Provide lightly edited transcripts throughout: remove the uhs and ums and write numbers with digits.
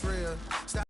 it's real. Stop.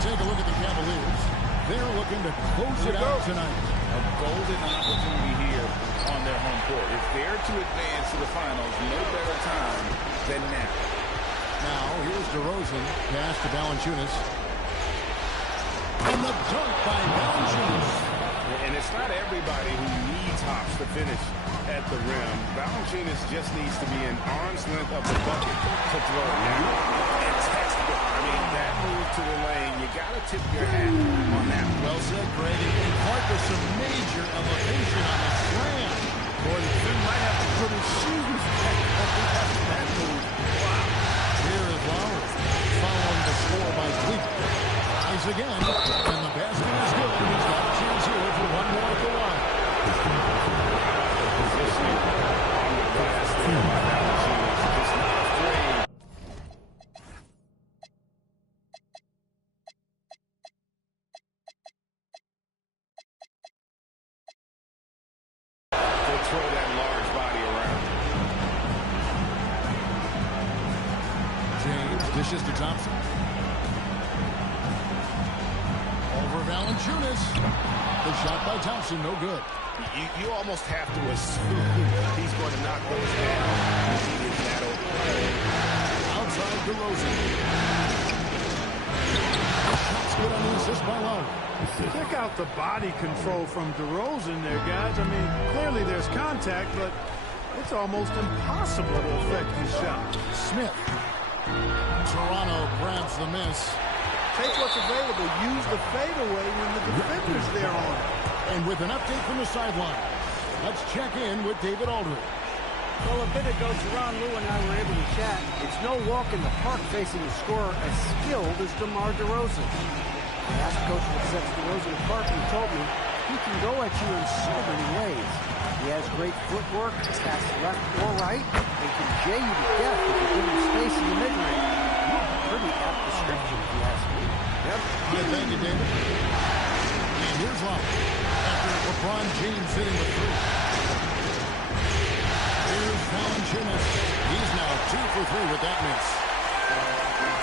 Take a look at the Cavaliers. They're looking to close it out tonight. A golden opportunity here on their home court. If they're to advance to the finals, no better time than now. Now, here's DeRozan. Pass to Valanciunas. And the dunk by Valanciunas. And it's not everybody who needs hops to finish at the rim. Valanciunas just needs to be an arm's length of the bucket to throw it down. And textbook. I mean, that move to the lane, you got to tip your hat on that. Well said, Brady. In part with some major elevation on the slam. Boy, the Finn might have to put his shoes back after that move. Wow. Here is Lowry. Following the score by Cleveland. Rise again. And the basket is good. He's got a chance here for one more at the line. Positioning on the glass there by Valanciunas. Just not afraid. Throw that large body around. James dishes to Thompson. Over Valanciunas. The shot by Thompson, no good. You almost have to assume he's going to knock those down because he is that open. Outside DeRozan. Shots good on the assist by Lowry. Check out the body control from DeRozan there, guys. I mean, clearly there's contact, but it's almost impossible to affect his shot. Smith. Toronto grabs the miss. Take what's available. Use the fadeaway when the defender's there on it. And with an update from the sideline, let's check in with David Aldridge. Well, a bit ago, Teron Lue and I were able to chat. It's no walk in the park facing a scorer as skilled as DeMar DeRozan. I asked Coach what sets DeRozan apart, and he told me he can go at you in so many ways. He has great footwork, attacks left or right, and can jay you to death if you give him space in the mid-range. Pretty apt description, if you ask me. Yep. Good, thank you, David. And here's Lowry. After LeBron James hitting the three. Here's Valanciunas. He's now 2 for 3 with that miss.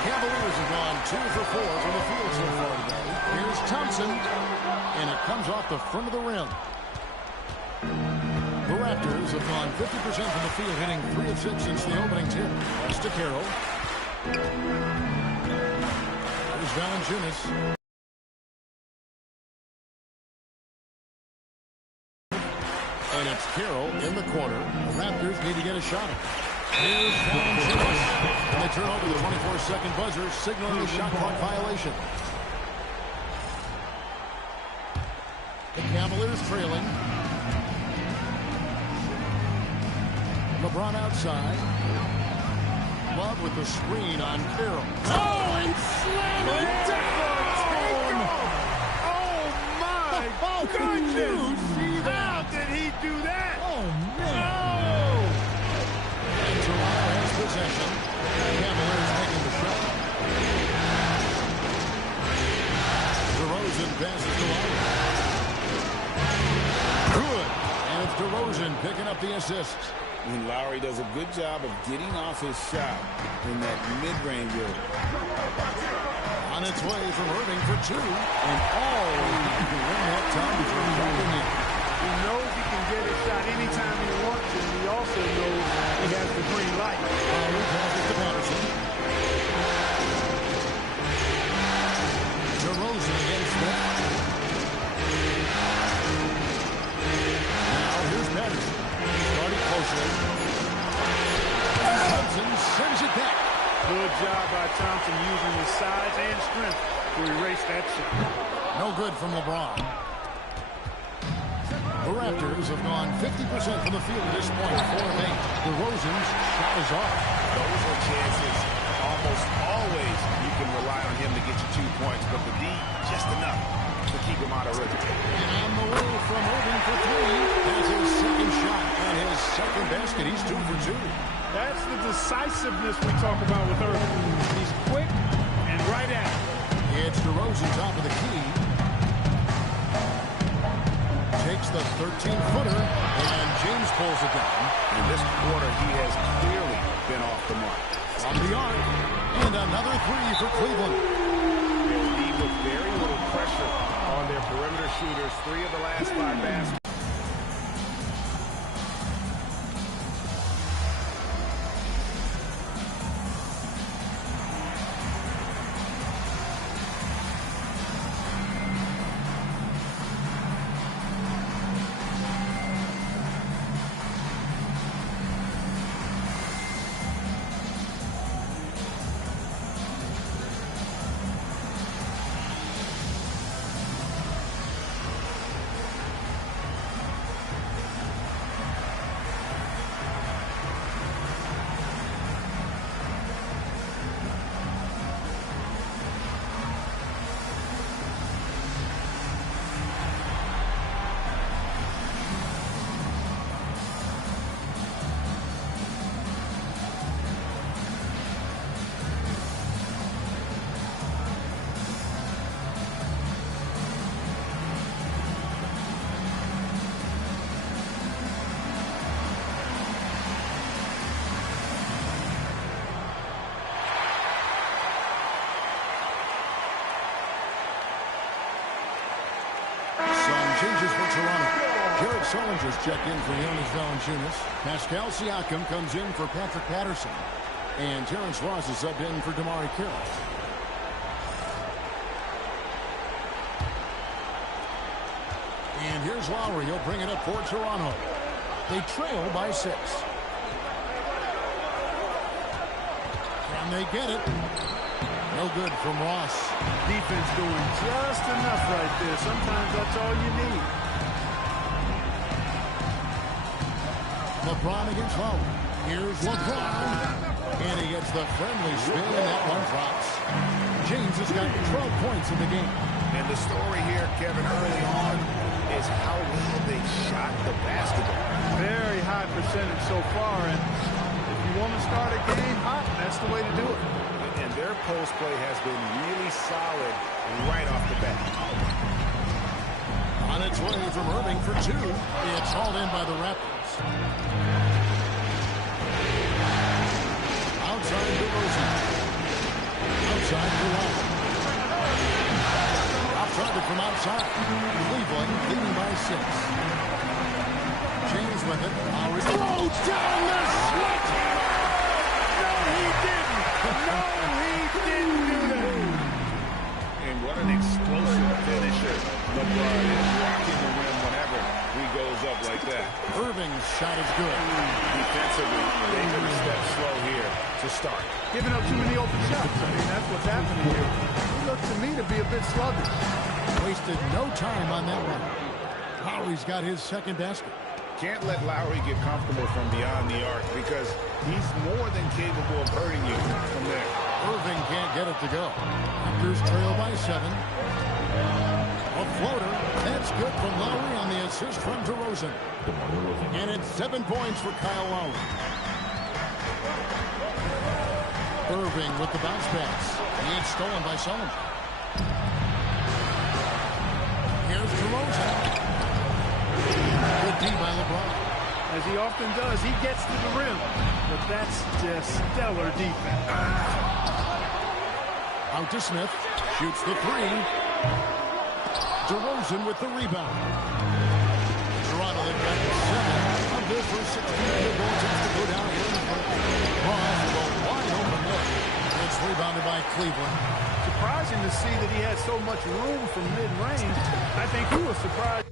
Cavaliers have gone 2 for 4 from the field so far today. Here's Thompson. And it comes off the front of the rim. The Raptors have gone 50% from the field, hitting 3 of 6 since the opening tip. That's to Carroll. Here's Valanciunas. And it's Carroll in the corner. The Raptors need to get a shot. Here's Valanciunas. And they turn over the 24-second buzzer, signaling a shot clock violation. The Cavaliers trailing. LeBron outside. Love with the screen on Carroll. Oh, and slam it down! Oh, my goodness! How did he do that? Oh, man. Oh. And Toronto has possession. Cavaliers making the shot. DeRozan passes to Lowry. Good. And it's DeRozan picking up the assist. And Lowry does a good job of getting off his shot in that mid-range area. On its way from Irving for 2. And all he can win that time before dropping in. He knows he can get his shot anytime he wants to, and he also knows he has the green light. Lowry passes to Patterson. DeRozan against Smith. Now here's Patterson. Starting closely. Thompson sends it back. Good job by Thompson using his size and strength to erase that shot. No good from LeBron. The Raptors have gone 50% from the field at this point, 4 of 8. DeRozan's shot is off. Those are chances. Almost always you can rely on him to get you 2 points, but the D, just enough to keep him out of rhythm. And on the way from Irving for 3. That's his for two. That's the decisiveness we talk about with Irving. He's quick and right at it. It's DeRozan top of the key. Takes the 13-footer, and James pulls it down. In this quarter, he has clearly been off the mark. On the arc, and another three for Cleveland. They'll lead with very little pressure on their perimeter shooters. 3 of the last 5 baskets. Changes for Toronto. Jared Sullinger's checked in for Jonas Valanciunas. Pascal Siakam comes in for Patrick Patterson. And Terrence Ross is subbed in for DeMar Carroll. And here's Lowry. He'll bring it up for Toronto. They trail by 6. Can they get it? No good from Ross. Defense doing just enough right there. Sometimes that's all you need. LeBron against Lowry. Here's LeBron. And he gets the friendly spin, and that one drops. James has got 12 points in the game. And the story here, Kevin, early on, is how well they shot the basketball. Very high percentage so far. And if you want to start a game hot, that's the way to do it. And their post play has been really solid right off the bat. On its way from Irving for 2. It's hauled in by the Raptors. Outside DeRozan. Outside to Lowry. Off target from outside. Cleveland leading by 6. James with it. Lowry throws down the sledgehammer. No, he didn't. No, he didn't do that. And what an explosive finisher LeBron is, rocking the rim whenever he goes up like that. Irving's shot is good. Defensively, they could have stepped slow here to start. Giving up too many open shots. I mean, that's what's happening here. He looked to me to be a bit sluggish. Wasted no time on that one. Lowry's got his second basket. Can't let Lowry get comfortable from beyond the arc because he's more than capable of hurting you from there. Irving can't get it to go. Raptors trail by 7. A floater. That's good from Lowry on the assist from DeRozan. And it's 7 points for Kyle Lowry. Irving with the bounce pass. He is stolen by Sullinger. Here's DeRozan. Good D by LeBron. As he often does, he gets to the rim. But that's just stellar defense. Out to Smith. Shoots the 3. DeRozan with the rebound. Toronto, they've got 7 of their first 16 field goals to go down here in the first. Ross will go wide open look. It's rebounded by Cleveland. Surprising to see that he had so much room from mid-range. I think he was surprised.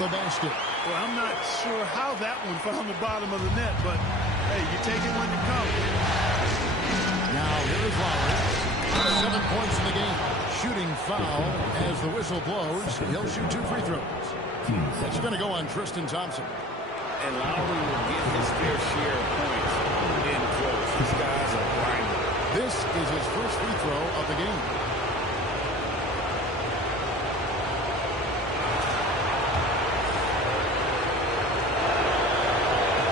the basket. Well, I'm not sure how that one found the bottom of the net, but, hey, you take it when it comes. Now, here is Lowry. 7 points in the game. Shooting foul as the whistle blows. He'll shoot 2 free throws. That's going to go on Tristan Thompson. And Lowry will get his fair share of points in close. This guy's a grinder. This is his first free throw of the game.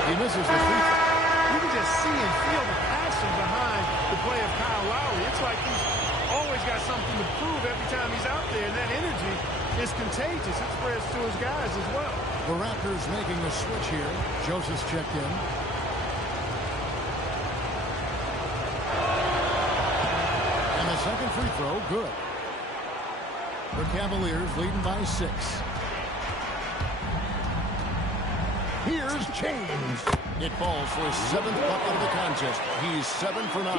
He misses the free throw. You can just see and feel the passion behind the play of Kyle Lowry. It's like he's always got something to prove every time he's out there, and that energy is contagious. It spreads to his guys as well. The Raptors making a switch here. Joseph's checked in. And the second free throw, good. The Cavaliers leading by 6. Here's James. It falls for his 7th bucket of the contest. He's 7 for 9.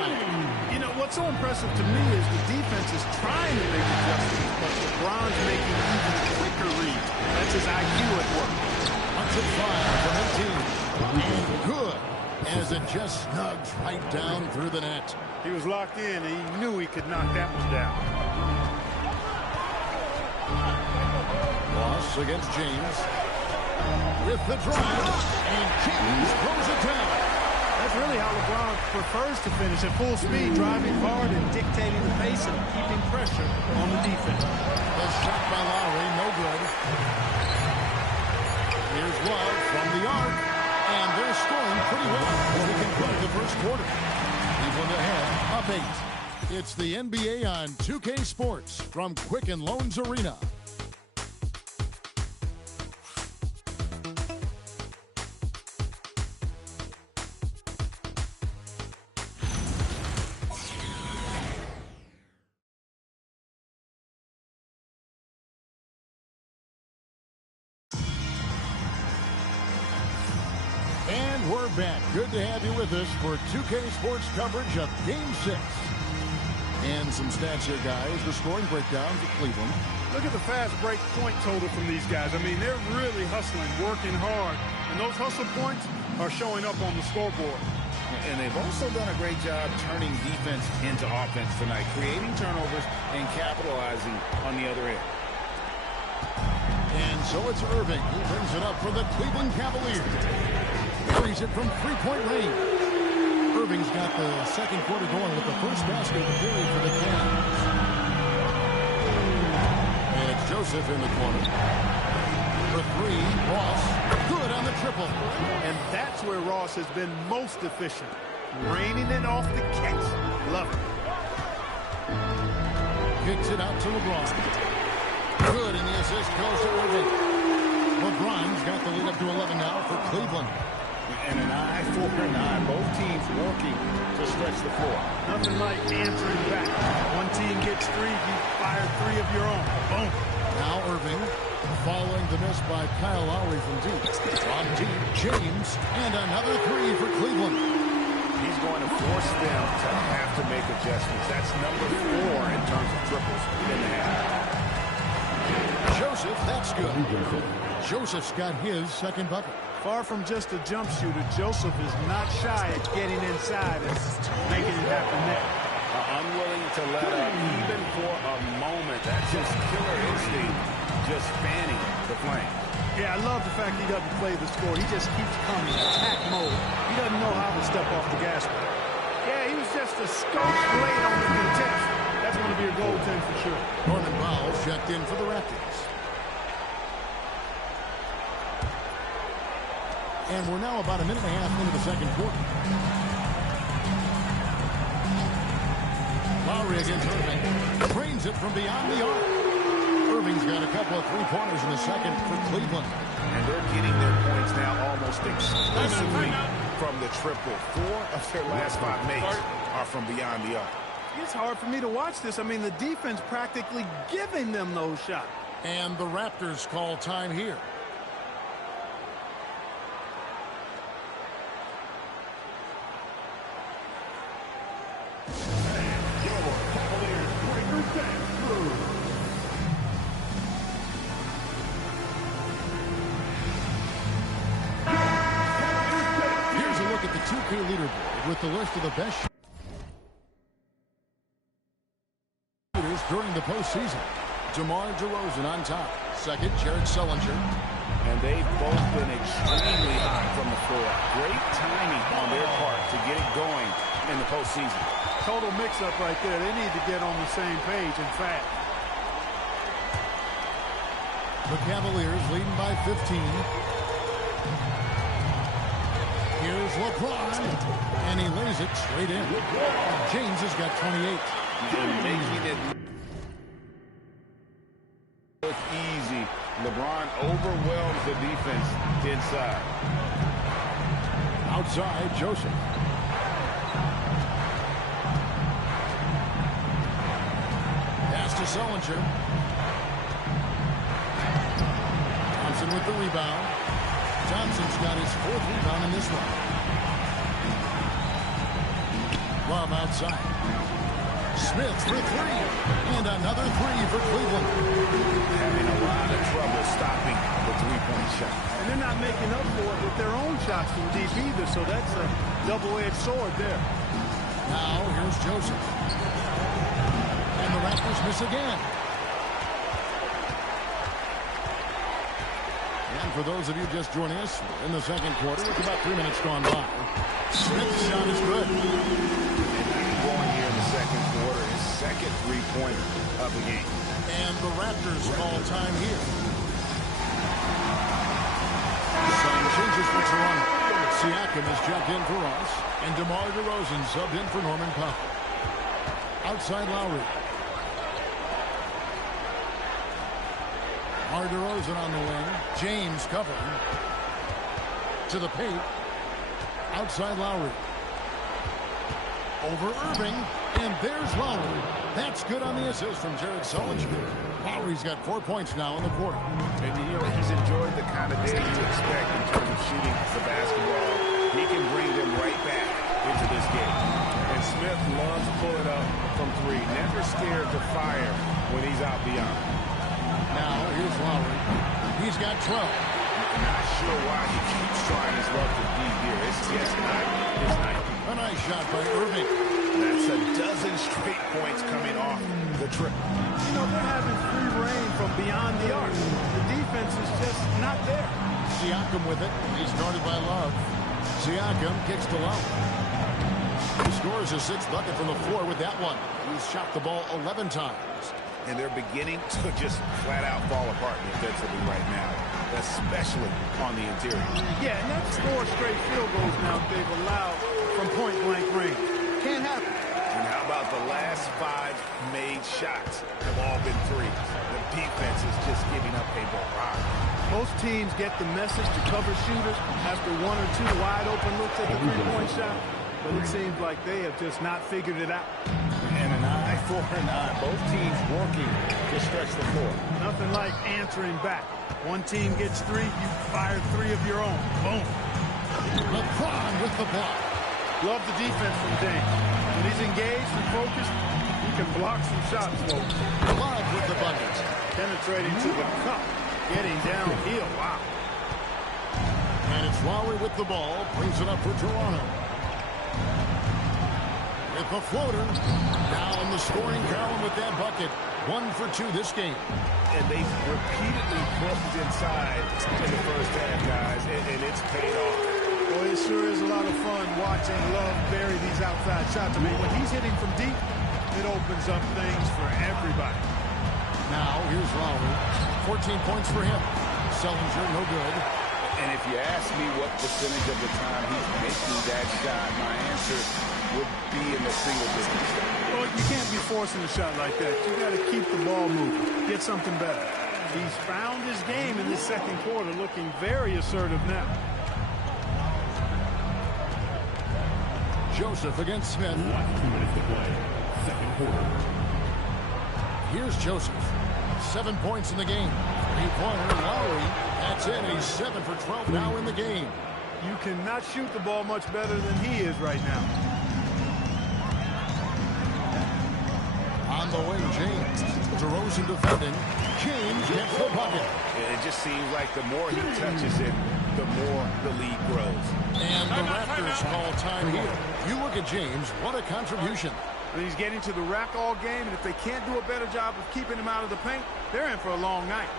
You know, what's so impressive to me is the defense is trying to make adjustments, but LeBron's making even quicker reads. That's his IQ at work. Up to 5 from 18. And good, as it just snugs right down through the net. He was locked in, and he knew he could knock that one down. Ross against James. With the drive, and James throws it down. That's really how LeBron prefers to finish at full speed, driving hard and dictating the pace and keeping pressure on the defense. The shot by Lowry, no good. Here's Love from the arc, and they're scoring pretty well as we conclude the first quarter. Cleveland ahead, up 8. It's the NBA on 2K Sports from Quicken Loans Arena. And we're back. Good to have you with us for 2K Sports coverage of Game 6. And some stats here, guys. The scoring breakdown for Cleveland. Look at the fast break point total from these guys. I mean, they're really hustling, working hard. And those hustle points are showing up on the scoreboard. And they've also done a great job turning defense into offense tonight, creating turnovers and capitalizing on the other end. And so it's Irving who brings it up for the Cleveland Cavaliers. Carries it from three-point range. Irving's got the second quarter going with the first basket of the period for the Cavs. And it's Joseph in the corner. For 3, Ross. Good on the triple. And that's where Ross has been most efficient. Raining it off the catch. Love it. Kicks it out to LeBron. Good, and the assist goes to Irving. LeBron's got the lead up to 11 now for Cleveland. And an eye for an eye. Both teams working to stretch the floor. Nothing like answering back. One team gets 3, you fire 3 of your own. Boom. Now Irving, following the miss by Kyle Lowry from deep. From deep, James, and another 3 for Cleveland. He's going to force them to have to make adjustments. That's number 4 in terms of triples in the half. Joseph, that's good. Joseph's got his second bucket. Far from just a jump shooter, Joseph is not shy at getting inside and making it happen there. Unwilling to let up even for a moment. That's his killer instinct, just fanning the flame. Yeah, I love the fact he doesn't play the score. He just keeps coming, attack mode. He doesn't know how to step off the gas pedal. Yeah, he was just a skosh late on the contest. That's going to be a goaltend for sure. Norman Powell checked in for the Raptors. And we're now about a minute and a half into the second quarter. Lowry against Irving. Drains it from beyond the arc. Irving's got a couple of three-pointers in the second for Cleveland. And they're getting their points now almost exclusively from the triple. 4 of their last 5 makes are from beyond the arc. It's hard for me to watch this. I mean, the defense practically giving them those shots. And the Raptors call time here. MVP leaderboard with the list of the best shooters during the postseason. DeMar DeRozan on top. Second, Jared Sullinger. And they've both been extremely hot from the floor. Great timing on their part to get it going in the postseason. Total mix-up right there. They need to get on the same page, in fact. The Cavaliers leading by 15. Here's LeBron, and he lays it straight in. James has got 28. And making it look easy. LeBron overwhelms the defense inside. Outside, Joseph. Pass to Sullinger. Thompson with the rebound. Thompson's got his 4th rebound in this one. Love outside. Smith for 3. And another 3 for Cleveland. Having a lot of trouble stopping the three-point shot. And they're not making up for it with their own shots from deep either, so that's a double-edged sword there. Now, here's Joseph. And the Raptors miss again. And for those of you just joining us, we're in the second quarter with about 3 minutes gone by. Smith's shot is good. Going here in the second quarter, his second three-pointer of the game. And the Raptors call time here. Some changes for Toronto. Siakam is checked in for Ross, and DeMar DeRozan subbed in for Norman Powell. Outside Lowry. DeMar DeRozan on the wing. James covering. To the paint. Outside Lowry. Over Irving, and there's Lowry. That's good on the assist from Jared Sullinger. Lowry's got 4 points now in the quarter. And you know, he's enjoyed the kind of day you expect in terms of shooting the basketball. He can bring them right back into this game. And Smith loves pulling up from 3. Never scared to fire when he's out beyond. Now, here's Lowry. He's got 12. I'm not sure why he keeps trying his luck with deep here. It's just not his night. A nice shot by Irving. That's a dozen straight points coming off the trip. You know, they're having free reign from beyond the arc. The defense is just not there. Siakam with it. He's guarded by Love. Siakam kicks to Love. He scores his 6th bucket from the floor with that one. He's shot the ball 11 times. And they're beginning to just flat out fall apart defensively right now, especially on the interior. Yeah, and that's 4 straight field goals now they've allowed from point-blank range. Can't happen. And how about the last 5 made shots have all been threes? The defense is just giving up a barrage. Most teams get the message to cover shooters after 1 or 2 wide-open looks at the three-point shot, but it seems like they have just not figured it out. And an eye for an eye. Both teams working to stretch the floor. Nothing like answering back. One team gets 3, you fire 3 of your own. Boom. LeBron with the ball. Love the defense from James. When he's engaged and focused, he can block some shots, folks. Love with the bucket. Penetrating to the cup. Getting downhill. Wow. And it's Lowry with the ball. Brings it up for Toronto. With the floater. Now in the scoring column with that bucket. 1 for 2 this game. And they've repeatedly pushed inside in the first half, guys, and it's paid off. Boy, it sure is a lot of fun watching Love bury these outside shots. I mean, when he's hitting from deep, it opens up things for everybody. Now, here's Lowry. 14 points for him. Sullinger, no good. And if you ask me what percentage of the time he's making that shot, my answer would be in the single digits. Well, you can't be forcing a shot like that. You got to keep the ball moving. Get something better. He's found his game in the second quarter, looking very assertive now. Joseph against Smith. 2 minutes to play. Second quarter. Here's Joseph. 7 points in the game. 3-pointer, Lowry. That's it. He's 7 for 12 now in the game. You cannot shoot the ball much better than he is right now. On the wing, James. DeRozan defending. James gets the bucket. It just seems like the more he touches it, the more the lead grows. And the Raptors call time here. You look at James, what a contribution. And he's getting to the rack all game, and if they can't do a better job of keeping him out of the paint, they're in for a long night.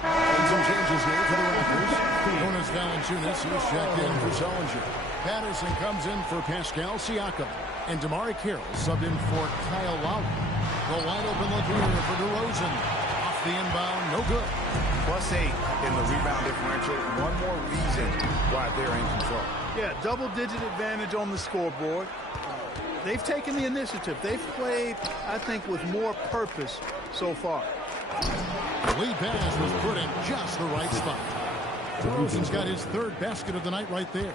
And some changes here for the Raptors. Jonas Valanciunas is checked in for Sullinger. Patterson comes in for Pascal Siakam. And Damari Carroll subbed in for Kyle Lowry. The wide open look here for DeRozan. Off the inbound, no good. +8 in the rebound differential. One more reason why they're in control. Yeah, double-digit advantage on the scoreboard. They've taken the initiative. They've played, I think, with more purpose so far. The lead pass was put in just the right spot. DeRozan's got his third basket of the night right there.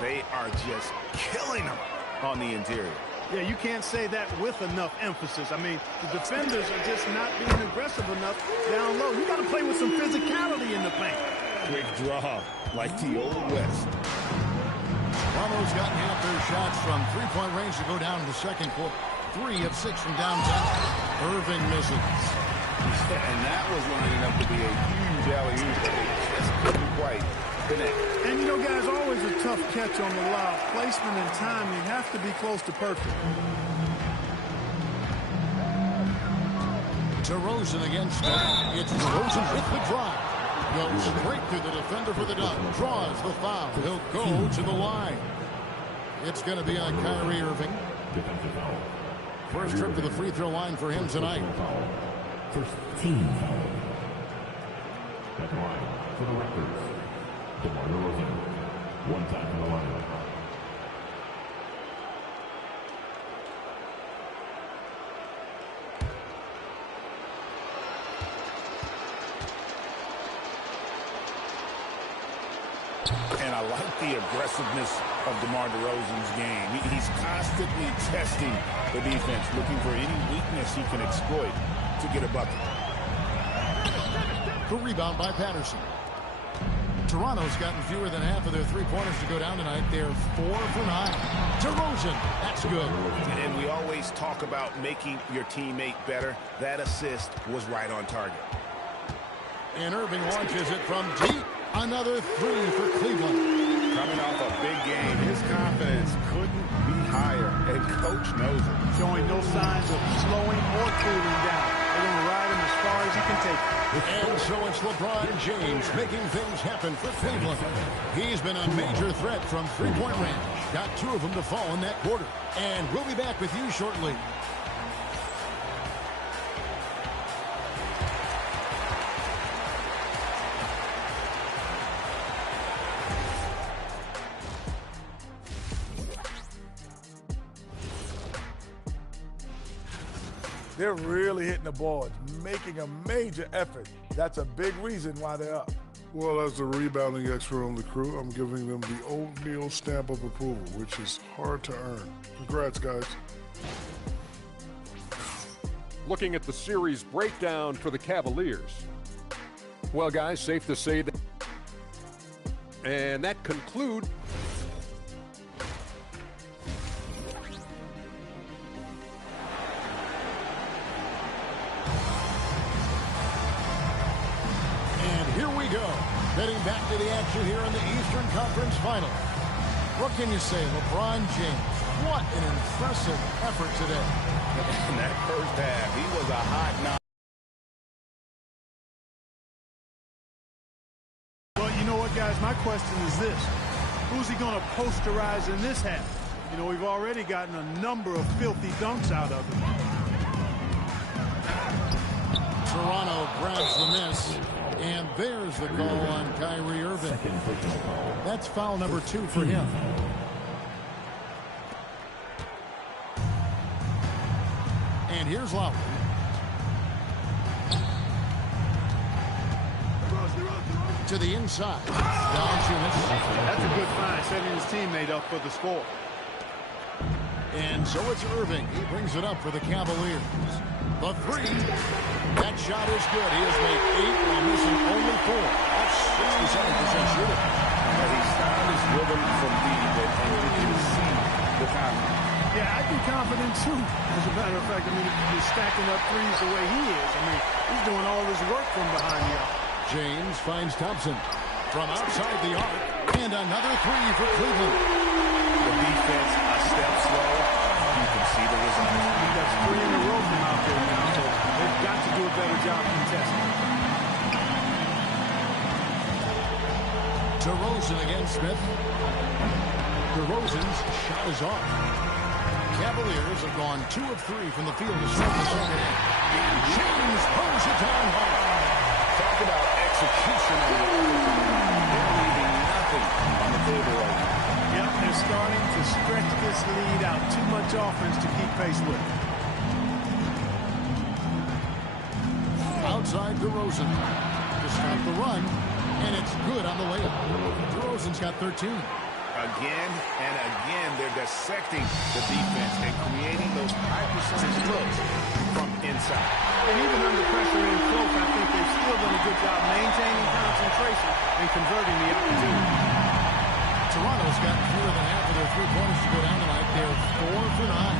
They are just killing them on the interior. Yeah, you can't say that with enough emphasis. I mean, the defenders are just not being aggressive enough down low. You got to play with some physicality in the paint. Quick draw, like the old West. Toronto's gotten half their shots from three-point range to go down in the second quarter. 3 of 6 from downtown. Irving misses. And that was lining up to be a huge alley-oop. Just couldn't quite connect. And, you know, guys, always a tough catch on the lob. Placement and timing have to be close to perfect. DeRozan against it. It's DeRozan with the drive. Goes straight through the defender for the dunk. Draws the foul. He'll go to the line. It's going to be on Kyrie Irving. Defensive foul. First trip to the free throw line for him tonight. First team foul. At the line for the Raptors, DeMar DeRozan. One time for the line. And I like the aggressiveness of DeMar DeRozan's game. He's constantly testing the defense, looking for any weakness he can exploit to get a bucket. The rebound by Patterson. Toronto's gotten fewer than half of their three-pointers to go down tonight. They're 4 for 9. DeRozan, that's good. And we always talk about making your teammate better. That assist was right on target. And Irving launches it from deep. Another 3 for Cleveland. Coming off a big game, his confidence couldn't be higher, and Coach knows it. Showing no signs of slowing or cooling down. They're going to ride him as far as he can take it. And so it's LeBron James making things happen for Cleveland. He's been a major threat from three-point range. Got 2 of them to fall in that quarter. And we'll be back with you shortly. They're really hitting the boards, making a major effort. That's a big reason why they're up. Well, as the rebounding expert on the crew, I'm giving them the oatmeal stamp of approval, which is hard to earn. Congrats, guys. Looking at the series breakdown for the Cavaliers. Well, guys, safe to say that. And that concludes. Heading back to the action here in the Eastern Conference Final. What can you say, LeBron James? What an impressive effort today. In that first half, he was a hot knock. Well, you know what, guys? My question is this. Who's he going to posterize in this half? You know, we've already gotten a number of filthy dunks out of him. Toronto grabs the miss. And there's the call on Kyrie Irving. That's foul number 2 for him. And here's Lowry. To the inside. That's a good find, setting his teammate up for the score. And so it's Irving. He brings it up for the Cavaliers. The 3. That shot is good. He has made 8 while missing only 4. That's 67% shooting. He stopped his rhythm from deep, and you can see the confidence. Yeah, I'd be confident too. As a matter of fact, I mean, if he's stacking up threes the way he is, I mean, he's doing all this work from behind the arc. James finds Thompson from outside the arc, and another three for Cleveland. The defense a step slow. You can see the results. That's 3 in a row from out there now, so they've got to do a better job contesting. DeRozan against Smith. DeRozan's shot is off. Cavaliers have gone 2 of 3 from the field to start the second half. And James pulls it down hard. Talk about execution on the They're leaving nothing on the table right now. Yep, they're starting to stretch this lead out. Too much offense to keep pace with. Outside DeRozan to start the run, and it's good on the layup. DeRozan's got 13. Again and again, they're dissecting the defense and creating those high percentage looks from inside. And even under pressure in close, I think they've still done a good job maintaining concentration and converting the opportunity. Toronto's got fewer than half of their three-pointers to go down tonight. They're 4 for 9.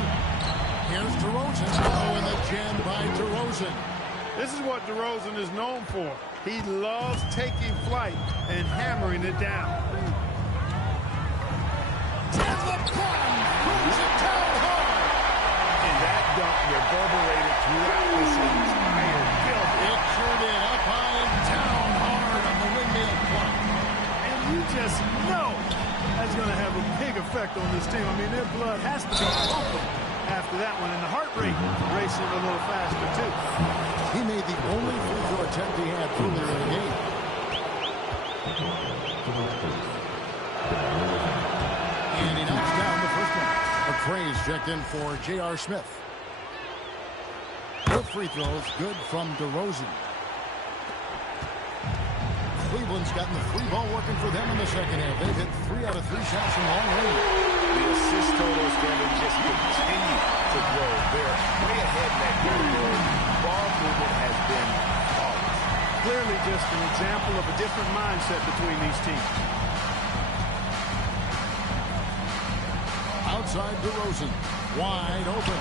Here's DeRozan. Oh, and the jam by DeRozan. This is what DeRozan is known for. He loves taking flight and hammering it down. To the bottom, throws it down hard. And that dunk reverberated throughout this entire building. It turned it up high and down hard on the windmill clock. And you just know that's going to have a big effect on this team. I mean, their blood has to be pumping after that one, and the heart rate racing a little faster, too. He made the only free throw attempt he had earlier in the game. And he knocks down the first one. A praise checked in for J.R. Smith. Both free throws good from DeRozan. Cleveland's gotten the three ball working for them in the second half. They've hit 3 out of 3 shots from long range. The assist totals going to just continue to grow. They're way ahead in that category. Ball movement has been flawless. Clearly just an example of a different mindset between these teams. Outside DeRozan, wide open.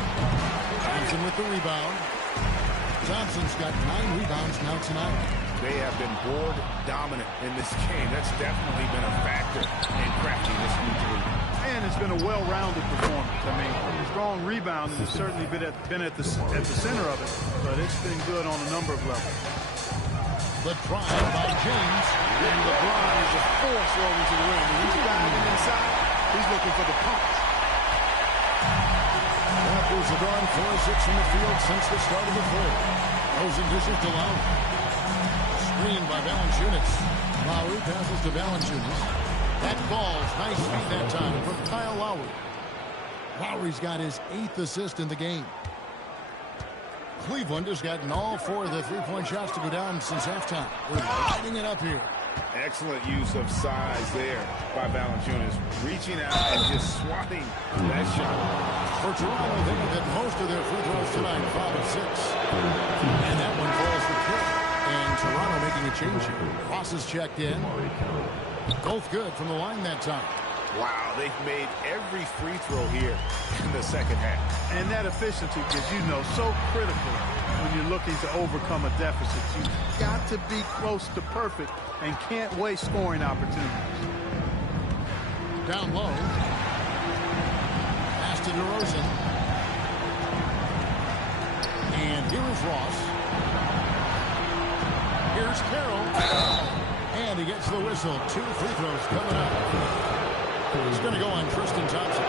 Thompson with the rebound. Thompson's got 9 rebounds now tonight. They have been board dominant in this game. That's definitely been a factor in crafting this new lead. And it's been a well-rounded performance. I mean, strong rebounding has certainly been at the center of it, but it's been good on a number of levels. The drive by James. And LeBron is a force rolling to the rim. When he's diving inside, he's looking for the punch. Raptors have gone 4 of 6 from the field since the start of the third. Rosen dishes to Lowry. Screen by Valanciunas. Lowry passes to Valanciunas. That ball's nice feed that time from Kyle Lowry. Lowry's got his 8th assist in the game. Cleveland has gotten all 4 of the three-point shots to go down since halftime. They're lighting it up here. Excellent use of size there by Valanciunas, reaching out and just swatting that shot. For Toronto, they have hit most of their free throws tonight, 5 of 6. And that one falls for Kidd. And Toronto making a change here. Ross is checked in. Both good from the line that time. Wow, they've made every free throw here in the second half. And that efficiency is, so critical when you're looking to overcome a deficit. You've got to be close to perfect and can't waste scoring opportunities. Down low. Pass to DeRozan. And here is Ross. Here's Carroll. And he gets the whistle. 2 free throws coming up. He's going to go on Tristan Thompson.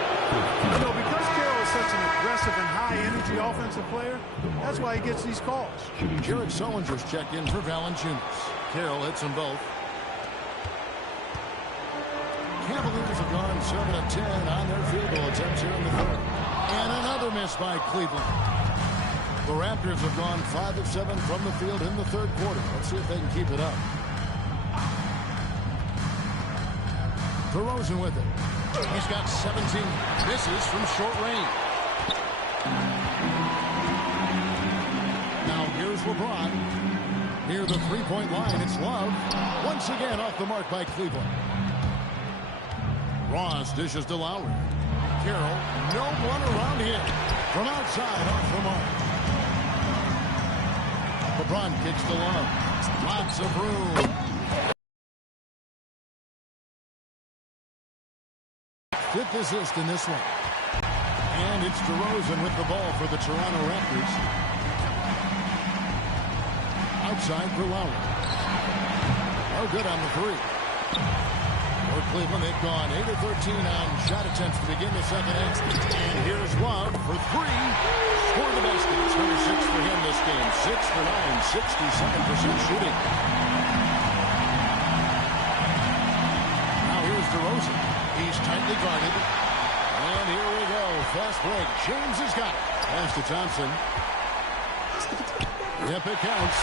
Because Carroll is such an aggressive and high-energy offensive player, that's why he gets these calls. Jared Sullinger's checked in for Valanciunas. Carroll hits them both. Cavaliers have gone 7 of 10 on their field goal attempts here in the third. And another miss by Cleveland. The Raptors have gone 5 of 7 from the field in the third quarter. Let's see if they can keep it up. DeRozan with it. He's got 17 misses from short range. Now here's LeBron. Near the three-point line, it's Love. Once again off the mark by Cleveland. Ross dishes to Lowry. Carroll. No one around him. From outside, off the mark. LeBron kicks to Love. Lots of room. Fifth assist in this one. And it's DeRozan with the ball for the Toronto Raptors. Outside for Lowry. No good on the three. For Cleveland, they've gone 8 of 13 on shot attempts to begin the second half. And here's Love for three. Score the basket. It's number 6 for him this game. 6 for 9, 67% shooting. Now here's DeRozan. He's tightly guarded. And here we go. Fast break. James has got it. Pass to Thompson. Yep, it counts.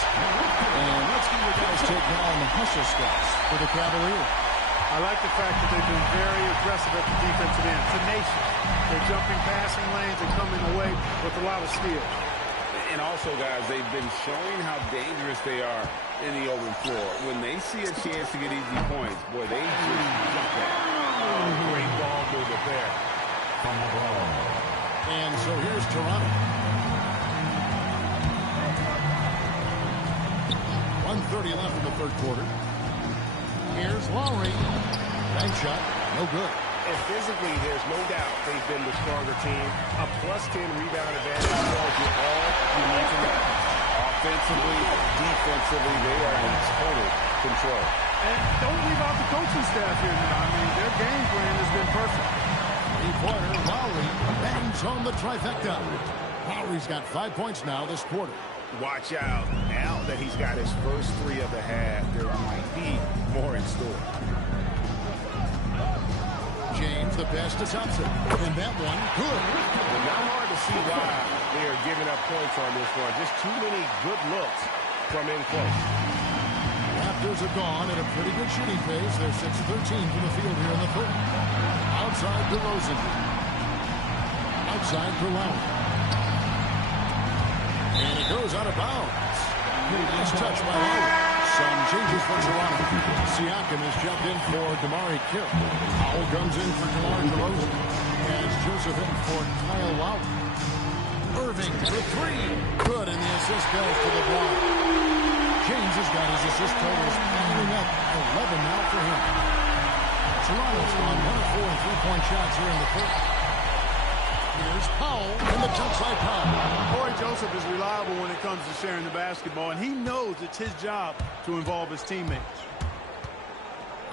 And let's get you guys take now on the hustle steps for the Cavaliers. I like the fact that they've been very aggressive at the defensive end. Tenacious. They're jumping passing lanes and coming away with a lot of skill. And also, guys, they've been showing how dangerous they are in the open floor. When they see a chance to get easy points, boy, they just jump at it. Great ball movement there. And so here's Toronto. 1:30 left in the third quarter. Here's Lowry. Bank shot. No good. And physically, there's no doubt they've been the stronger team. A +10 rebound advantage tells you all you need to know. Offensively, defensively, they are in total control. And don't leave out the coaching staff here now. I mean, their game plan has been perfect. Three-pointer, Lowry bangs home the trifecta. Lowry's got 5 points now this quarter. Watch out. Now that he's got his first 3 of the half, there might be more in store. James, the pass to Thompson. And that one, good. Well, not hard to see why they are giving up points on this one. Just too many good looks from in close. Raptors are gone at a pretty good shooting pace. They're 6 of 13 from the field here in the third. Outside DeRozan. Outside for Lowry. And it goes out of bounds. Nice touch by Lowry. Some changes for Toronto. Siakam is checked in for Damari Carroll. Powell comes in for DeMar DeRozan. As Joseph in for Kyle Lowry. Irving for three. Good, and the assist goes to LeBron. James has got his assist totals piling up. 11 now for him. Toronto's gone 1 of 4 in three-point shots here in the fourth. Here's Powell in the topside power. Corey Joseph is reliable when it comes to sharing the basketball, and he knows it's his job to involve his teammates.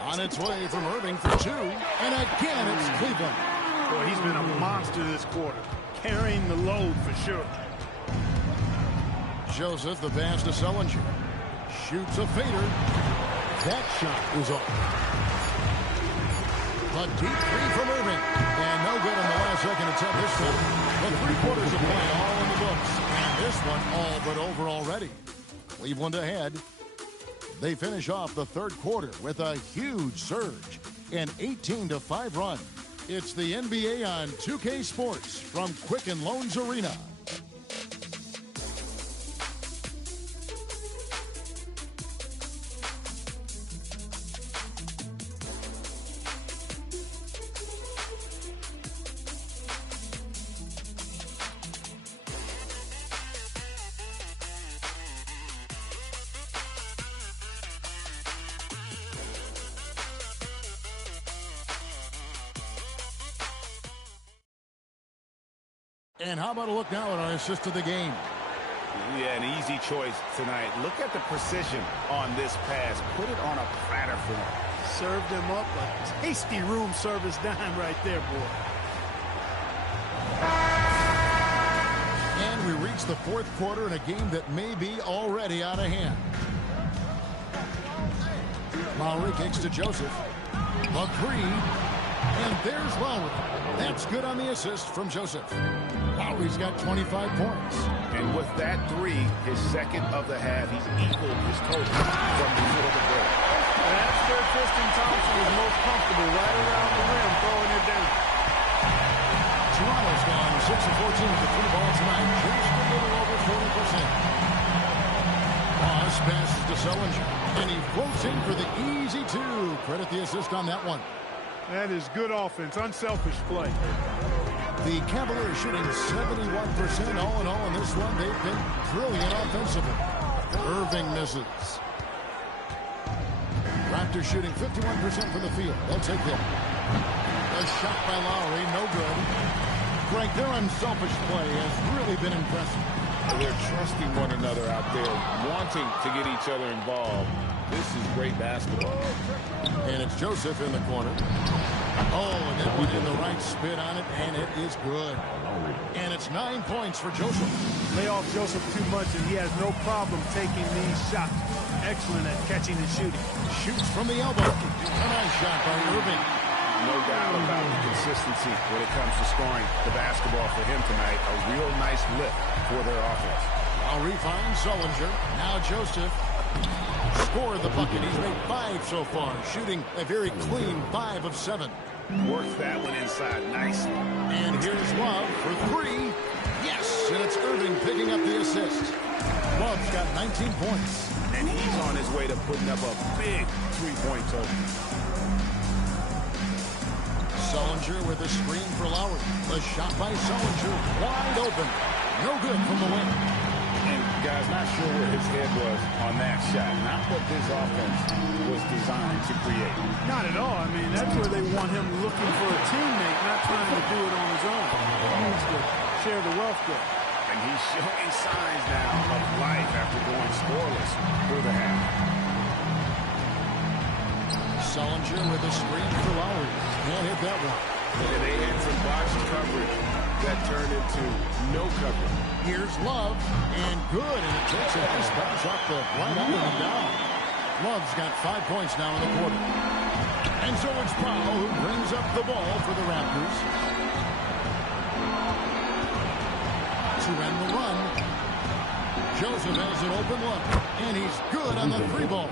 On its way from Irving for 2, and again it's Cleveland. Boy, he's been a monster this quarter, carrying the load for sure. Joseph, the pass to Sullinger. Shoots a fader. That shot is off. A deep three from Irving. And no good on the last second attempt this time. The 3 quarters of play all in the books. And this one all but over already. Cleveland ahead. They finish off the third quarter with a huge surge. An 18-5 run. It's the NBA on 2K Sports from Quicken Loans Arena. And how about a look now at our assist of the game? Yeah, an easy choice tonight. Look at the precision on this pass. Put it on a platter for him. Served him up a tasty room service dime right there, boy. And we reach the fourth quarter in a game that may be already out of hand. Lowry kicks to Joseph. The three. And there's Lowry. That's good on the assist from Joseph. Lowry's got 25 points. And with that three, his second of the half, he's equaled his total from the middle of the break. That's where Tristan Thompson is most comfortable, right around the rim, throwing it down. Toronto's gone 6 of 14 with the 3 ball tonight. Just a little over 40%. Ross passes to Sullinger. And he floats in for the easy 2. Credit the assist on that one. That is good offense, unselfish play. The Cavaliers shooting 71% all in all in this one. They've been brilliant offensively. Irving misses. Raptors shooting 51% from the field. They'll take it. A shot by Lowry, no good. Greg, their unselfish play has really been impressive. They're trusting one another out there, wanting to get each other involved. This is great basketball. And it's Joseph in the corner. Oh, and that one in the right spin on it, and it is good. And it's 9 points for Joseph. Lay off Joseph too much, and he has no problem taking these shots. Excellent at catching and shooting. Shoots from the elbow. A nice shot by Irving. No doubt about the consistency when it comes to scoring the basketball for him tonight. A real nice lift for their offense. Lowry finds Sullinger. Now Joseph scored the bucket. He's made 5 so far, shooting a very clean 5 of 7. Works that one inside nicely. And here's Love for 3. Yes, and it's Irving picking up the assist. Love's got 19 points. And he's on his way to putting up a big three-point total. Sullinger with a screen for Lowry. The shot by Sullinger, wide open. No good from the wing. And guys, not sure where his head was on that shot. Not what this offense was designed to create. Not at all. I mean, that's where they want him looking for a teammate, not trying to do it on his own. He needs to share the wealth there. And he's showing signs now of life after going scoreless through the half. Sullinger with a screen for Lowry. Can't hit that one. And they had some botched coverage that turned into no coverage. Here's Love, and good, and it takes a nice bounce off the right arm and down. Love's got 5 points now in the quarter. And so it's Powell who brings up the ball for the Raptors. To end the run, Joseph has an open look, and he's good on the 3 ball.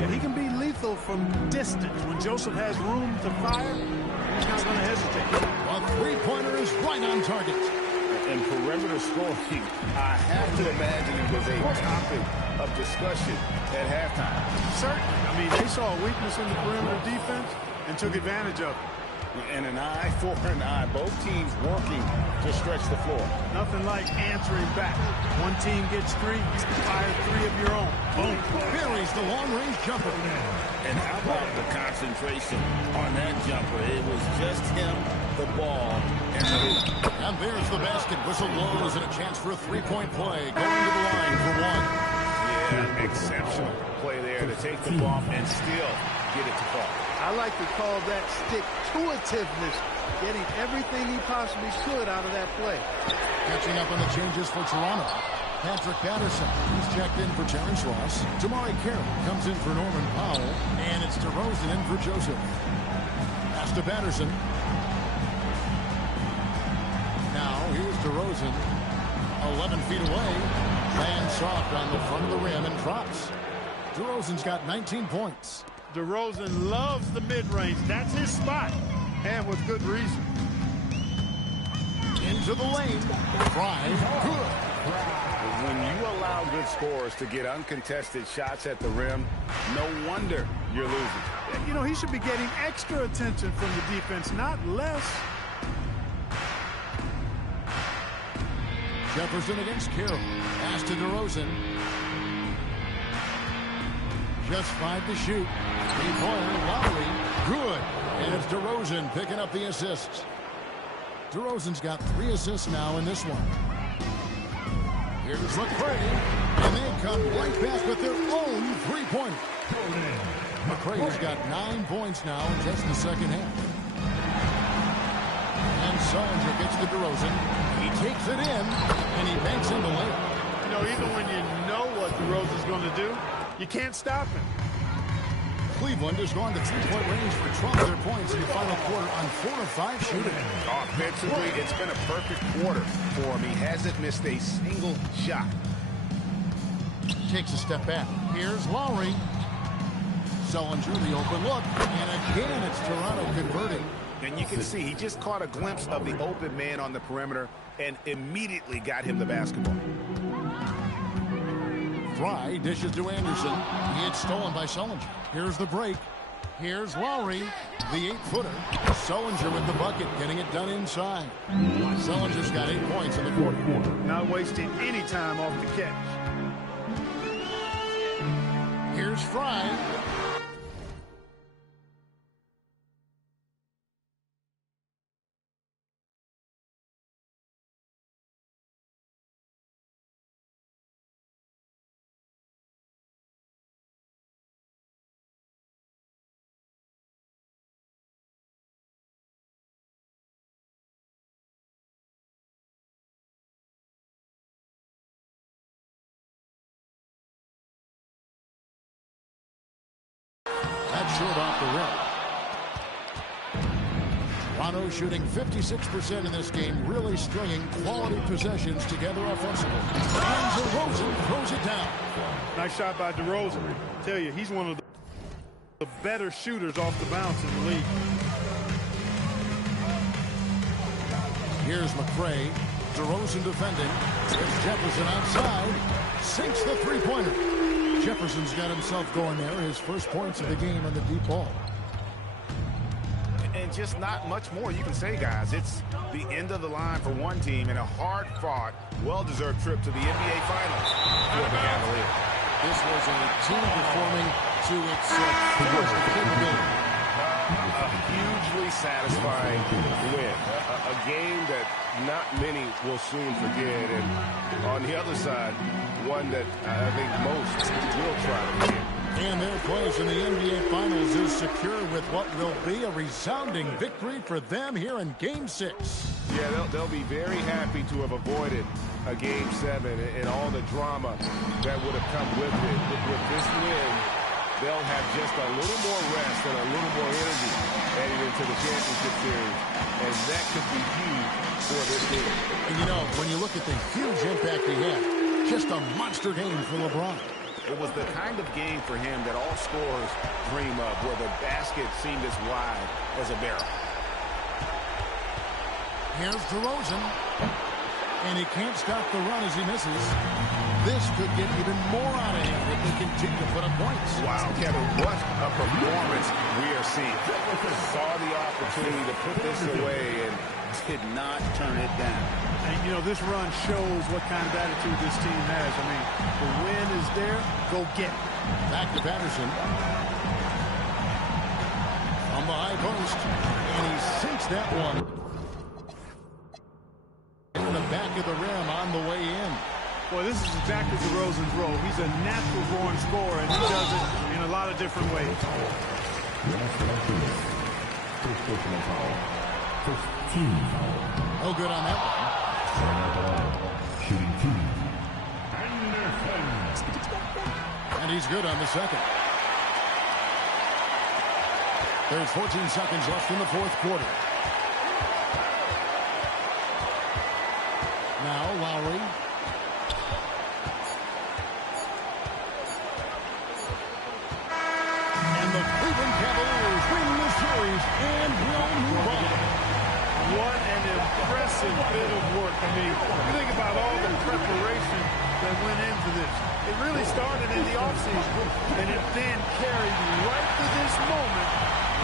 Yeah, he can be lethal from distance. When Joseph has room to fire, he's not going to hesitate. A 3-pointer is right on target. And perimeter scoring, I have to imagine it was a topic of discussion at halftime. Certainly. I mean, they saw a weakness in the perimeter defense and took advantage of it. And an eye for an eye. Both teams working to stretch the floor. Nothing like answering back. One team gets 3, fire 3 of your own. Boom. Buries the long-range jumper. And how about the concentration on that jumper? It was just him, the ball, and the hoop. And there's the basket. Whistle blows and a chance for a 3-point play. Going to the line for 1. Yeah, exceptional play there to take the ball and still get it to fall. I like to call that stick-to-itiveness, getting everything he possibly could out of that play. Catching up on the changes for Toronto. Patrick Patterson, he's checked in for Terrence Ross. Tamari Carroll comes in for Norman Powell. And it's DeRozan in for Joseph. Pass to Patterson. Now here's DeRozan. 11 feet away. Lands soft on the front of the rim and drops. DeRozan's got 19 points. DeRozan loves the mid-range. That's his spot, and with good reason. Into the lane. Drive. Good. When you allow good scorers to get uncontested shots at the rim, no wonder you're losing. You know, he should be getting extra attention from the defense, not less. Jefferson against Carroll. Pass to DeRozan. Just 5 to shoot. 3-pointer, Lowry. Good. And it's DeRozan picking up the assists. DeRozan's got 3 assists now in this one. Here's McCray. And they come right back with their own 3-pointer. McCray's got 9 points now in just the second half. And Sullinger gets to DeRozan. He takes it in, and he banks in the layup. You know, even when you know what DeRozan's going to do, you can't stop him. Cleveland has gone to 3-point range for 12 of their points in the final quarter on 4 of 5 shooting. Offensively, it's been a perfect quarter for him. He hasn't missed a single shot. Takes a step back. Here's Lowry. Sullinger, the open look. And again, it's Toronto converting. And you can see he just caught a glimpse of the open man on the perimeter and immediately got him the basketball. Fry dishes to Anderson. It's stolen by Sullinger. Here's the break. Here's Lowry, the 8-footer. Sullinger with the bucket, getting it done inside. Sullinger's got 8 points in the fourth quarter. Not wasting any time off the catch. Here's Fry. That's short off the rim. Toronto shooting 56% in this game, really stringing quality possessions together offensively. And DeRozan throws it down. Nice shot by DeRozan. I tell you, he's one of the better shooters off the bounce in the league. Here's McRae. DeRozan defending. It's Jefferson outside. Sinks the three-pointer. Jefferson's got himself going there. His first points of the game on the deep ball. And just not much more you can say, guys. It's the end of the line for one team and a hard-fought, well-deserved trip to the NBA Finals for the Cavaliers. This was a team performing to its fullest capability. A hugely satisfying win. A game that not many will soon forget. And on the other side, one that I think most will try to forget. And their place in the NBA Finals is secure with what will be a resounding victory for them here in Game 6. Yeah, they'll be very happy to have avoided a Game 7 and all the drama that would have come with it. With this win, they'll have just a little more rest and a little more energy heading into the championship series. And that could be huge for this team. And you know, when you look at the huge impact he had, just a monster game for LeBron. It was the kind of game for him that all scorers dream of, where the basket seemed as wide as a barrel. Here's DeRozan. And he can't stop the run as he misses. This could get even more out of him if they continue to put up points. Wow, Kevin, what a performance we are seeing. Saw the opportunity to put this away and did not turn it down. And, you know, this run shows what kind of attitude this team has. I mean, the win is there, go get it. Back to Patterson. From the high post. And he sinks that one. In the back of the rim on the way in. Boy, this is exactly DeRozan's role. He's a natural-born scorer, and he does it in a lot of different ways. First personal foul. First team foul. No good on that one. Shooting 2. And he's good on the second. There's 14 seconds left in the fourth quarter. Now Lowry. And the Cleveland Cavaliers win the series and will move on. What an impressive bit of work. I mean, you think about all the preparation that went into this. It really started in the offseason, and it then carried right to this moment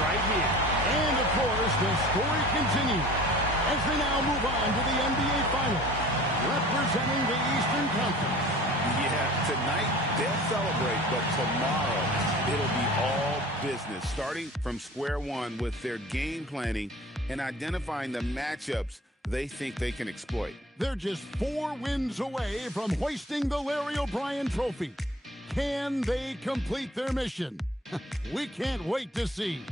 right here. And, of course, the story continues as they now move on to the NBA Finals, representing the Eastern Conference. Yeah, tonight they'll celebrate, but tomorrow it'll be all business, starting from square one with their game planning and identifying the matchups they think they can exploit. They're just 4 wins away from hoisting the Larry O'Brien Trophy. Can they complete their mission? We can't wait to see.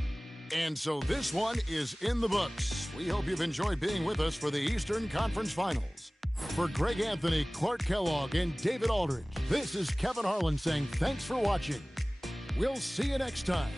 And so this one is in the books. We hope you've enjoyed being with us for the Eastern Conference Finals. For Greg Anthony, Clark Kellogg, and David Aldridge, this is Kevin Harlan saying thanks for watching. We'll see you next time.